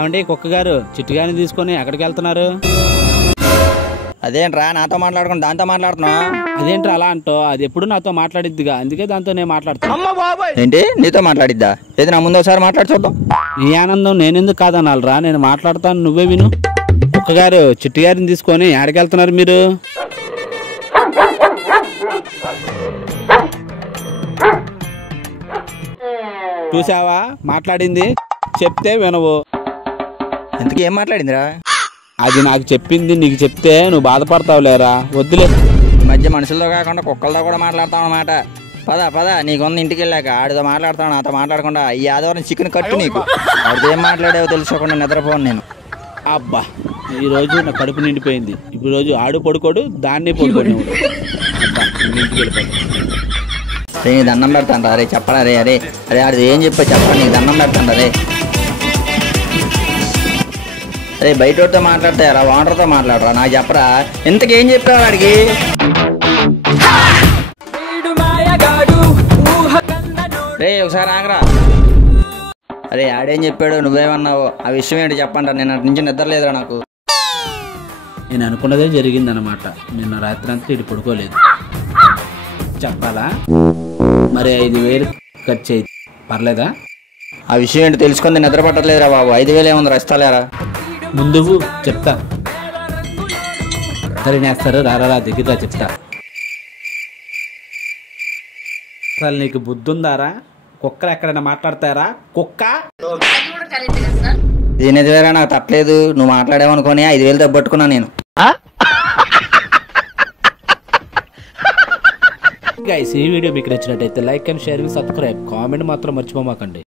ఏమండి కుక్క గారు చిట్టుగాని తీసుకొని ఎక్కడికి వెళ్తున్నారు? అదేంట్రా నాతో మాట్లాడుకుని దాంతో మాట్లాడుతున్నావు? అదేంట్రా అలా అంటో? అది ఎప్పుడు నాతో మాట్లాడిద్దిగా, అందుకే దాంతో నేను మాట్లాడుతాను. ఏంటి నీతో మాట్లాడిద్దా? ఏది నా ముందు ఒకసారి మాట్లాడి చూద్దాం. నీ ఆనందం నేనెందుకు కాదనాలరా, నేను మాట్లాడతాను, నువ్వే విను. కుక్క గారు చిట్టు గారిని తీసుకొని ఎక్కడికి వెళ్తున్నారు మీరు? చూసావా మాట్లాడింది, చెప్తే వినవు. ఎందుకు ఏం మాట్లాడిందిరా? అది నాకు చెప్పింది, నీకు చెప్తే నువ్వు బాధపడతావు లేరా, వద్దులే. ఈ మధ్య మనుషులతో కాకుండా కుక్కలతో కూడా మాట్లాడతాం అన్నమాట. పద పద నీకున్న ఇంటికి వెళ్ళాక ఆడితో మాట్లాడతాను, నాతో మాట్లాడకుండా. ఈ ఆదివారం చికెన్ కట్టు నీకు. ఆడితో ఏం మాట్లాడావో తెలుసుకోకుండా నిద్రపోను నేను. అబ్బా ఈరోజు నా కడుపు నిండిపోయింది. ఇప్పుడు రోజు ఆడు పడుకోడు, దాన్ని పడుకోడు. అబ్బా ఇంటికి వెళ్ళిపోతాను. రే నీ దండం పెడతాను రా. రే చెప్పరా రే. అరే అరే ఆడిది ఏం చెప్పా చెప్పరా, నీకు దండం పెడతాను రే. అరే బయటతో మాట్లాడతాయరా, ఓనర్తో మాట్లాడరా, నాకు చెప్పరా. ఇంతకేం చెప్పావు వాడికి? రే ఒకసారి ఆగరా. అరే ఆడేం చెప్పాడు, నువ్వేమన్నావు, ఆ విషయం ఏంటి చెప్పండి. నేను అటు నుంచి నిద్ర లేదురా నాకు. నేను అనుకున్నదే జరిగిందనమాట. నిన్న రాత్రి అంతా ఇటు పడుకోలేదు. చెప్పాలా? మరి 5,000 ఖర్చు అయింది, పర్లేదా? ఆ విషయం ఏంటి తెలుసుకుంది నిద్ర పట్టలేదురా బాబు. 5,000 ఏముంది ఇస్తాలేరా? ముందు చెప్తా, సరే నేస్తారు రారా దగ్గర చెప్తా. అసలు నీకు బుద్ధి ఉందారా? కుక్కలు ఎక్కడైనా మాట్లాడతారా? కుక్క ఇది నిజమేరా, నాకు తట్టలేదు. నువ్వు మాట్లాడేవనుకొని 5,000 దెబ్బట్టుకున్నా నేను. గైస్ ఈ వీడియో మీకు నచ్చినట్టయితే like and share, subscribe, comment మాత్రం మర్చిపోమాకండి.